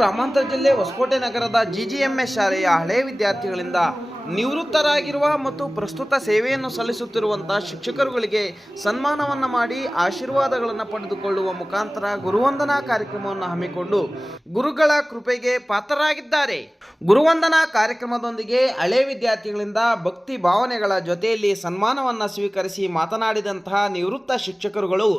ಗ್ರಾಮಾಂತರ ಜಿಲ್ಲೆ ಹೊಸಕೋಟೆ ನಗರದ ಜಿಜಿಎಂಎಸ್ ಶಾಲೆಯ ಹಳೆಯ ವಿದ್ಯಾರ್ಥಿಗಳಿಂದ ನಿವೃತ್ತರಾಗಿರುವ ಮತ್ತು ಪ್ರಸ್ತುತ ಸೇವೆಯನ್ನು ಸಲ್ಲಿಸುತ್ತಿರುವಂತಹ ಶಿಕ್ಷಕರುಗಳಿಗೆ ಸನ್ಮಾನವನ್ನು ಮಾಡಿ ಆಶೀರ್ವಾದಗಳನ್ನು ಪಡೆದುಕೊಳ್ಳುವ ಮುಖಾಂತರ ಗುರುವಂದನಾ ಕಾರ್ಯಕ್ರಮವನ್ನು ಹಮ್ಮಿಕೊಂಡು ಗುರುಗಳ ಕೃಪೆಗೆ ಪಾತ್ರರಾಗಿದ್ದಾರೆ. ಗುರುವಂದನಾ ಕಾರ್ಯಕ್ರಮದೊಂದಿಗೆ ಹಳೆಯ ವಿದ್ಯಾರ್ಥಿಗಳಿಂದ ಭಕ್ತಿ ಭಾವನೆಗಳ ಜೊತೆಯಲ್ಲಿ ಸನ್ಮಾನವನ್ನು ಸ್ವೀಕರಿಸಿ ಮಾತನಾಡಿದಂತಹ ನಿವೃತ್ತ ಶಿಕ್ಷಕರುಗಳು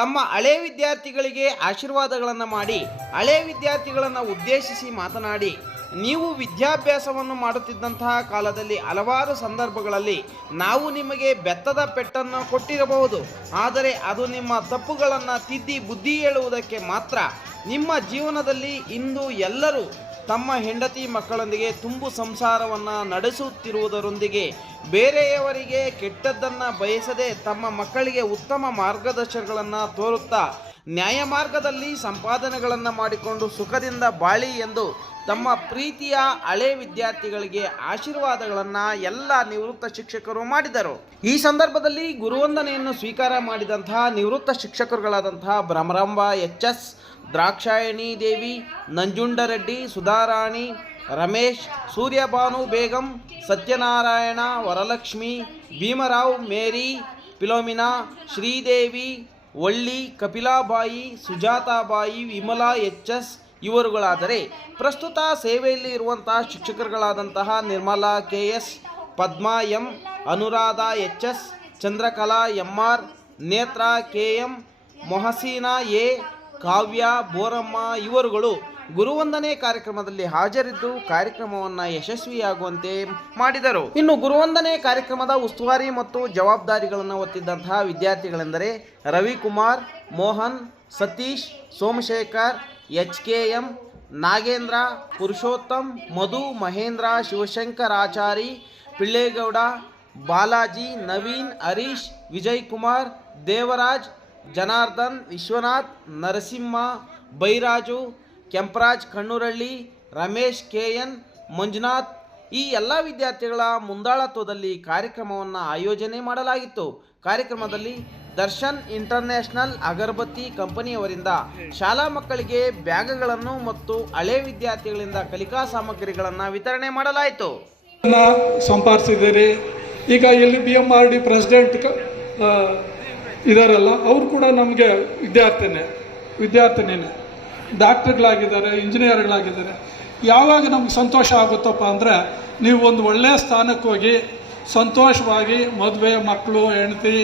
ತಮ್ಮ ಹಳೆಯ ವಿದ್ಯಾರ್ಥಿಗಳಿಗೆ ಆಶೀರ್ವಾದಗಳನ್ನು ಮಾಡಿ ಹಳೆಯ ವಿದ್ಯಾರ್ಥಿಗಳನ್ನು ಉದ್ದೇಶಿಸಿ ಮಾತನಾಡಿ, ನೀವು ವಿದ್ಯಾಭ್ಯಾಸವನ್ನು ಮಾಡುತ್ತಿದ್ದಂತಹ ಕಾಲದಲ್ಲಿ ಹಲವಾರು ಸಂದರ್ಭಗಳಲ್ಲಿ ನಾವು ನಿಮಗೆ ಬೆತ್ತದ ಪೆಟ್ಟನ್ನು ಕೊಟ್ಟಿರಬಹುದು, ಆದರೆ ಅದು ನಿಮ್ಮ ತಪ್ಪುಗಳನ್ನು ತಿದ್ದಿ ಬುದ್ಧಿ ಹೇಳುವುದಕ್ಕೆ ಮಾತ್ರ. ನಿಮ್ಮ ಜೀವನದಲ್ಲಿ ಇಂದು ಎಲ್ಲರೂ ತಮ್ಮ ಹೆಂಡತಿ ಮಕ್ಕಳೊಂದಿಗೆ ತುಂಬು ಸಂಸಾರವನ್ನು ನಡೆಸುತ್ತಿರುವುದರೊಂದಿಗೆ ಬೇರೆಯವರಿಗೆ ಕೆಟ್ಟದ್ದನ್ನು ಬಯಸದೆ ತಮ್ಮ ಮಕ್ಕಳಿಗೆ ಉತ್ತಮ ಮಾರ್ಗದರ್ಶನಗಳನ್ನು ತೋರುತ್ತಾ ನ್ಯಾಯ ಮಾರ್ಗದಲ್ಲಿ ಸಂಪಾದನೆಗಳನ್ನು ಮಾಡಿಕೊಂಡು ಸುಖದಿಂದ ಬಾಳಿ ಎಂದು ತಮ್ಮ ಪ್ರೀತಿಯ ಹಳೆ ವಿದ್ಯಾರ್ಥಿಗಳಿಗೆ ಆಶೀರ್ವಾದಗಳನ್ನು ಎಲ್ಲ ನಿವೃತ್ತ ಶಿಕ್ಷಕರು ಮಾಡಿದರು. ಈ ಸಂದರ್ಭದಲ್ಲಿ ಗುರುವಂದನೆಯನ್ನು ಸ್ವೀಕಾರ ಮಾಡಿದಂತಹ ನಿವೃತ್ತ ಶಿಕ್ಷಕರುಗಳಾದಂತಹ Bhramaramba H S., Drakshayani Devi, Nanjundareddy, Sudharani, Ramesh, Suryabhanu Begum, Satyanarayana, Varalakshmi, Bhimarao, Mary, Philomena, Sridevi, Olli, Kapilabai, Sujatabai, Vimala H S. ಇವರುಗಳಾದರೆ ಪ್ರಸ್ತುತ ಸೇವೆಯಲ್ಲಿ ಇರುವಂತಹ ಶಿಕ್ಷಕರುಗಳಾದಂತಹ Nirmala K S., Padma M., Anuradha H S., Chandrakala M R., Netra K M., Mohsina A., Kavya Boramma ಇವರುಗಳು ಗುರುವಂದನೆ ಕಾರ್ಯಕ್ರಮದಲ್ಲಿ ಹಾಜರಿದ್ದು ಕಾರ್ಯಕ್ರಮವನ್ನು ಯಶಸ್ವಿಯಾಗುವಂತೆ ಮಾಡಿದರು. ಇನ್ನು ಗುರುವಂದನೆ ಕಾರ್ಯಕ್ರಮದ ಉಸ್ತುವಾರಿ ಮತ್ತು ಜವಾಬ್ದಾರಿಗಳನ್ನು ಹೊತ್ತಿದ್ದಂತಹ ವಿದ್ಯಾರ್ಥಿಗಳೆಂದರೆ ರವಿಕುಮಾರ್, ಮೋಹನ್, ಸತೀಶ್, ಸೋಮಶೇಖರ್, ಎಚ್.ಕೆ.ಎಂ., ನಾಗೇಂದ್ರ, ಪುರುಷೋತ್ತಮ್, ಮಧು, ಮಹೇಂದ್ರ, ಶಿವಶಂಕರ್ ಆಚಾರಿ, ಪಿಳ್ಳೇಗೌಡ, ಬಾಲಾಜಿ, ನವೀನ್, ಹರೀಶ್, ವಿಜಯ್ ಕುಮಾರ್, ದೇವರಾಜ್, ಜನಾರ್ದನ್, ವಿಶ್ವನಾಥ್, ನರಸಿಂಹ, ಬೈರಾಜು, ಕೆಂಪರಾಜ್ ಕಣ್ಣೂರಳ್ಳಿ, ರಮೇಶ್ ಕೆ.ಎನ್., ಮಂಜುನಾಥ್ ಈ ಎಲ್ಲ ವಿದ್ಯಾರ್ಥಿಗಳ ಮುಂದಾಳತ್ವದಲ್ಲಿ ಕಾರ್ಯಕ್ರಮವನ್ನು ಆಯೋಜನೆ ಮಾಡಲಾಗಿತ್ತು. ಕಾರ್ಯಕ್ರಮದಲ್ಲಿ ದರ್ಶನ್ ಇಂಟರ್ನ್ಯಾಷನಲ್ ಅಗರಬತ್ತಿ ಕಂಪನಿಯವರಿಂದ ಶಾಲಾ ಮಕ್ಕಳಿಗೆ ಬ್ಯಾಗ್ಗಳನ್ನು ಮತ್ತು ಹಳೆ ವಿದ್ಯಾರ್ಥಿಗಳಿಂದ ಕಲಿಕಾ ಸಾಮಗ್ರಿಗಳನ್ನು ವಿತರಣೆ ಮಾಡಲಾಯಿತು. ಸಂಪಾದಿಸಿದ್ದೀರಿ. ಈಗ ಇಲ್ಲಿ BMRD ಪ್ರೆಸಿಡೆಂಟ್ ಇದಾರಲ್ಲ, ಅವರು ಕೂಡ ನಮಗೆ ವಿದ್ಯಾರ್ಥಿನೇ ಡಾಕ್ಟರ್ಗಳಾಗಿದ್ದಾರೆ, ಇಂಜಿನಿಯರ್ಗಳಾಗಿದ್ದಾರೆ. ಯಾವಾಗ ನಮ್ಗೆ ಸಂತೋಷ ಆಗುತ್ತಪ್ಪ ಅಂದರೆ, ನೀವು ಒಂದು ಒಳ್ಳೆಯ ಸ್ಥಾನಕ್ಕೆ ಹೋಗಿ ಸಂತೋಷವಾಗಿ ಮದುವೆ, ಮಕ್ಕಳು, ಹೆಂಡತಿ,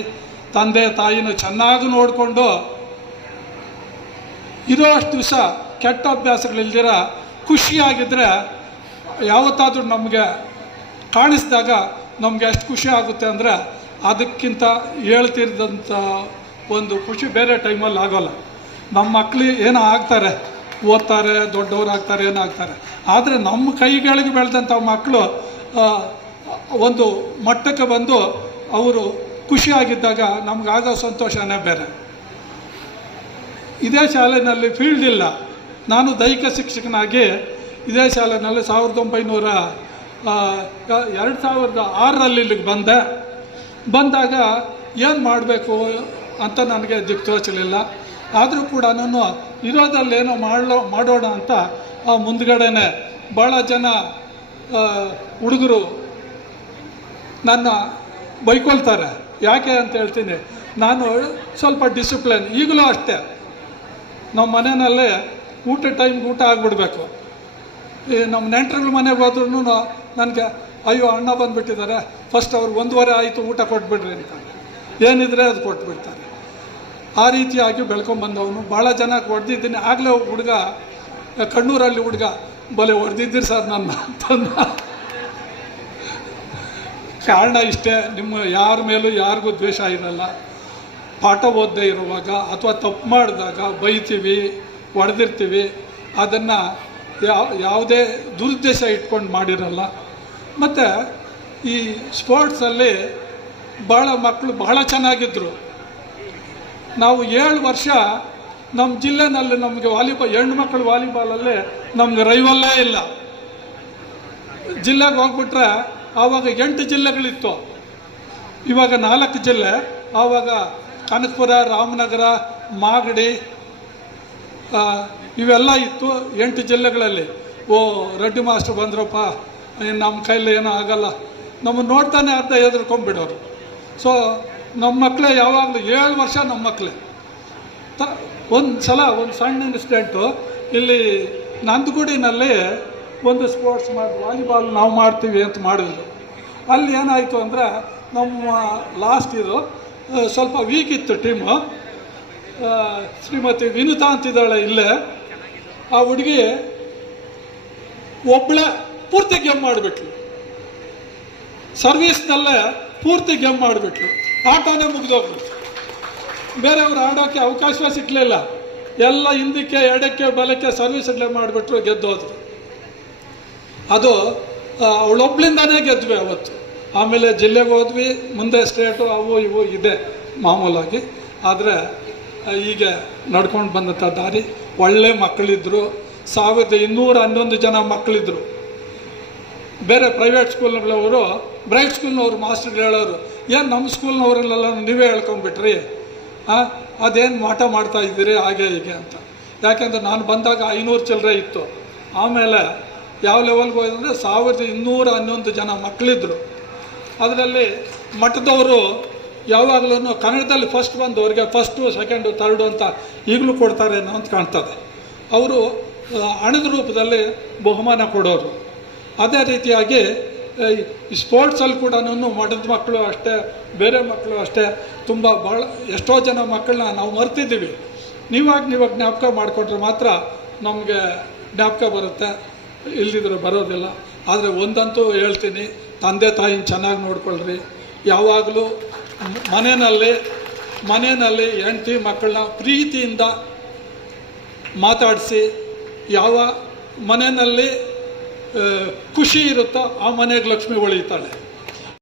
ತಂದೆ ತಾಯಿನ ಚೆನ್ನಾಗಿ ನೋಡಿಕೊಂಡು ಇರೋ ಅಷ್ಟು ದಿವಸ ಕೆಟ್ಟ ಅಭ್ಯಾಸಗಳಿಲ್ದಿರ ಖುಷಿಯಾಗಿದ್ದರೆ ಯಾವತ್ತಾದರೂ ನಮಗೆ ಕಾಣಿಸಿದಾಗ ನಮಗೆ ಎಷ್ಟು ಖುಷಿ ಆಗುತ್ತೆ ಅಂದರೆ ಅದಕ್ಕಿಂತ ಹೇಳ್ತಿದ್ದಂಥ ಒಂದು ಖುಷಿ ಬೇರೆ ಟೈಮಲ್ಲಿ ಆಗೋಲ್ಲ. ನಮ್ಮ ಮಕ್ಕಳು ಏನೋ ಆಗ್ತಾರೆ, ಓದ್ತಾರೆ, ದೊಡ್ಡವರಾಗ್ತಾರೆ, ಏನಾಗ್ತಾರೆ, ಆದರೆ ನಮ್ಮ ಕೈಗಳಿಗೆ ಬೆಳೆದಂಥ ಮಕ್ಕಳು ಒಂದು ಮಟ್ಟಕ್ಕೆ ಬಂದು ಅವರು ಖುಷಿಯಾಗಿದ್ದಾಗ ನಮಗಾಗೋ ಸಂತೋಷನೇ ಬೇರೆ. ಇದೇ ಶಾಲೆಯಲ್ಲಿ ಫೀಲ್ಡ್ ಇಲ್ಲ. ನಾನು ದೈಹಿಕ ಶಿಕ್ಷಕನಾಗಿ ಇದೇ ಶಾಲೆಯಲ್ಲಿ 2006ರಲ್ಲಿ ಇಲ್ಲಿಗೆ ಬಂದಾಗ ಏನು ಮಾಡಬೇಕು ಅಂತ ನನಗೆ ದಿಕ್ಕು ತೋಚಲಿಲ್ಲ. ಆದರೂ ಕೂಡ ನಾನು ಇರೋದಲ್ಲೇನೋ ಮಾಡೋಣ ಅಂತ ಮುಂದ್ಗಡೆನೆ ಭಾಳ ಜನ ಹುಡುಗರು ನನ್ನ ಬೈಕೊಳ್ತಾರೆ. ಯಾಕೆ ಅಂತ ಹೇಳ್ತೀನಿ, ನಾನು ಸ್ವಲ್ಪ ಡಿಸಿಪ್ಲಿನ್. ಈಗಲೂ ಅಷ್ಟೇ, ನಮ್ಮ ಮನೆಯಲ್ಲೇ ಟೈಮ್ಗೆ ಊಟ ಆಗಿಬಿಡ್ಬೇಕು. ಈ ನಮ್ಮ ನೆಂಟರುಗಳ ಮನೆಗೆ ಹೋದ್ರೂ ನನಗೆ ಅಯ್ಯೋ ಅಣ್ಣ ಬಂದುಬಿಟ್ಟಿದ್ದಾರೆ, ಫಸ್ಟ್ ಅವ್ರು 1:15 ಆಯಿತು ಊಟ ಕೊಟ್ಬಿಡ್ರಿ ಅಂತ ಏನಿದ್ರೆ ಅದು ಕೊಟ್ಬಿಡ್ತಾರೆ. ಆ ರೀತಿಯಾಗಿ ಬೆಳ್ಕೊಂಬಂದವನು. ಭಾಳ ಜನ ಹೊಡೆದಿದ್ದೀನಿ. ಆಗಲೇ ಹುಡುಗ ಕಣ್ಣೂರಲ್ಲಿ ಹುಡುಗ ಬಲೆ ಹೊಡೆದಿದ್ದೀರಿ ಸರ್ ನನ್ನ ಅಂತಂದ. ಕಾರಣ ಇಷ್ಟೇ, ನಿಮ್ಮ ಯಾರ ಮೇಲೂ ಯಾರಿಗೂ ದ್ವೇಷ ಇರಲ್ಲ. ಪಾಠ ಓದದೇ ಇರುವಾಗ ಅಥವಾ ತಪ್ಪು ಮಾಡಿದಾಗ ಬೈತೀವಿ, ಹೊಡೆದಿರ್ತೀವಿ. ಅದನ್ನು ಯಾವುದೇ ದುರುದ್ದೇಶ ಇಟ್ಕೊಂಡು ಮಾಡಿರಲ್ಲ. ಮತ್ತು ಈ ಸ್ಪೋರ್ಟ್ಸಲ್ಲಿ ಮಕ್ಕಳು ಬಹಳ ಚೆನ್ನಾಗಿದ್ದರು. ನಾವು 7 ವರ್ಷ ನಮ್ಮ ಜಿಲ್ಲೆನಲ್ಲಿ ನಮಗೆ ಹೆಣ್ಣುಮಕ್ಕಳು ವಾಲಿಬಾಲಲ್ಲಿ ನಮ್ಗೆ ರೈವಲ್ಲೇ ಇಲ್ಲ. ಜಿಲ್ಲೆಗೆ ಹೋಗ್ಬಿಟ್ರೆ ಆವಾಗ 8 ಜಿಲ್ಲೆಗಳಿತ್ತು, ಇವಾಗ 4 ಜಿಲ್ಲೆ. ಆವಾಗ ಕನಕಪುರ, ರಾಮನಗರ, ಮಾಗಡಿ ಇವೆಲ್ಲ ಇತ್ತು 8 ಜಿಲ್ಲೆಗಳಲ್ಲಿ. ರೆಡ್ಡಿ ಮಾಸ್ಟರ್ ಬಂದ್ರಪ್ಪ, ನಮ್ಮ ಕೈಲಿ ಏನೂ ಆಗಲ್ಲ, ನಮ್ಮನ್ನು ನೋಡ್ತಾನೆ ಅರ್ಧ ಹೆದರ್ಕೊಂಡ್ಬಿಡೋರು. ಸೊ ನಮ್ಮ ಮಕ್ಕಳೇ ಯಾವಾಗಲೂ 7 ವರ್ಷ ನಮ್ಮ ಮಕ್ಕಳೇ. ಒಂದು ಸಲ ಒಂದು ಸಣ್ಣ ಇನ್ಸಿಡೆಂಟು, ಇಲ್ಲಿ ನಂದಗುಡಿನಲ್ಲಿ ಒಂದು ಸ್ಪೋರ್ಟ್ಸ್ ವಾಲಿಬಾಲ್ ನಾವು ಮಾಡ್ತೀವಿ ಅಂತ ಮಾಡಿದ್ರು. ಅಲ್ಲಿ ಏನಾಯಿತು ಅಂದರೆ ನಮ್ಮ ಲಾಸ್ಟ್ ಇದು ಸ್ವಲ್ಪ ವೀಕ್ ಇತ್ತು ಟೀಮು. ಶ್ರೀಮತಿ ವಿನುತಾ ಅಂತಿದ್ದಾಳೆ ಇಲ್ಲೇ, ಆ ಹುಡುಗಿ ಒಬ್ಬಳೆ ಪೂರ್ತಿ ಗೇಮ್ ಮಾಡಿಬಿಟ್ಲು. ಸರ್ವೀಸ್ನಲ್ಲೇ ಪೂರ್ತಿ ಗೇಮ್ ಮಾಡಿಬಿಟ್ಲು. ಆಟನೇ ಮುಗಿದೋಗ್ಬಿಟ್ಟು ಬೇರೆಯವರು ಆಡೋಕ್ಕೆ ಅವಕಾಶವೇ ಸಿಕ್ಕಲಿಲ್ಲ. ಎಲ್ಲ ಹಿಂದಕ್ಕೆ ಎಡಕ್ಕೆ ಬಲಕ್ಕೆ ಸರ್ವೀಸ್ಗಳೇ ಮಾಡಿಬಿಟ್ರು, ಗೆದ್ದೋದ್ರು. ಅದು ಅವಳೊಬ್ಳಿಂದಾನೇ ಗೆದ್ವಿ ಅವತ್ತು. ಆಮೇಲೆ ಜಿಲ್ಲೆಗೆ ಹೋದ್ವಿ, ಮುಂದೆ ಸ್ಟೇಟು ಅವು ಇವು ಇದೆ ಮಾಮೂಲಾಗಿ. ಆದರೆ ಈಗ ನಡ್ಕೊಂಡು ಬಂದಂಥ ದಾರಿ. ಒಳ್ಳೆ ಮಕ್ಕಳಿದ್ರು, 1211 ಜನ ಮಕ್ಕಳಿದ್ರು. ಬೇರೆ ಪ್ರೈವೇಟ್ ಸ್ಕೂಲ್ಗಳವರು, ಬ್ರೈಟ್ ಸ್ಕೂಲ್ನವರು ಮಾಸ್ಟರ್ಗಳು ಹೇಳೋರು, ಏನು ನಮ್ಮ ಸ್ಕೂಲ್ನವರಲ್ಲೆಲ್ಲ ನೀವೇ ಹೇಳ್ಕೊಂಡ್ಬಿಟ್ರಿ, ಅದೇನು ಮಾಟ ಮಾಡ್ತಾ ಇದ್ದೀರಿ ಹಾಗೆ ಹೀಗೆ ಅಂತ. ಯಾಕೆಂದರೆ ನಾನು ಬಂದಾಗ 500 ಚಿಲ್ಲರೆ ಇತ್ತು. ಆಮೇಲೆ ಯಾವ ಲೆವೆಲ್ಗೆ ಹೋಯ್ತಂದರೆ 1211 ಜನ ಮಕ್ಕಳಿದ್ರು. ಅದರಲ್ಲಿ ಮಠದವರು ಯಾವಾಗಲೂ ಕನ್ನಡದಲ್ಲಿ ಫಸ್ಟ್ ಬಂದವರಿಗೆ ಫಸ್ಟು, ಸೆಕೆಂಡು, ಥರ್ಡು ಅಂತ ಈಗಲೂ ಕೊಡ್ತಾರೇನೋ ಅಂತ ಕಾಣ್ತದೆ. ಅವರು ಹಣದ ರೂಪದಲ್ಲಿ ಬಹುಮಾನ ಕೊಡೋರು. ಅದೇ ರೀತಿಯಾಗಿ ಈ ಸ್ಪೋರ್ಟ್ಸಲ್ಲಿ ಕೂಡ ಮಠದ ಮಕ್ಕಳು ಅಷ್ಟೇ, ಬೇರೆ ಮಕ್ಕಳು ಅಷ್ಟೇ, ತುಂಬ ಭಾಳ ಎಷ್ಟೋ ಜನ ಮಕ್ಕಳನ್ನ ನಾವು ಮರ್ತಿದ್ದೀವಿ. ನೀವಾಗ ಜ್ಞಾಪಕ ಮಾಡಿಕೊಂಡ್ರೆ ಮಾತ್ರ ನಮಗೆ ಜ್ಞಾಪಕ ಬರುತ್ತೆ, ಇಲ್ದಿದ್ರೆ ಬರೋದಿಲ್ಲ. ಆದರೆ ಒಂದಂತೂ ಹೇಳ್ತೀನಿ, ತಂದೆ ತಾಯಿನ ಚೆನ್ನಾಗಿ ನೋಡ್ಕೊಳ್ರಿ. ಯಾವಾಗಲೂ ಮನೆಯಲ್ಲಿ ಹೆಂಡತಿ ಮಕ್ಕಳನ್ನ ಪ್ರೀತಿಯಿಂದ ಮಾತಾಡಿಸಿ. ಯಾವ ಮನೆಯಲ್ಲಿ ಖುಷಿ ಇರುತ್ತೋ ಆ ಮನೆಗೆ ಲಕ್ಷ್ಮಿ ಒಳಿತಾಳೆ.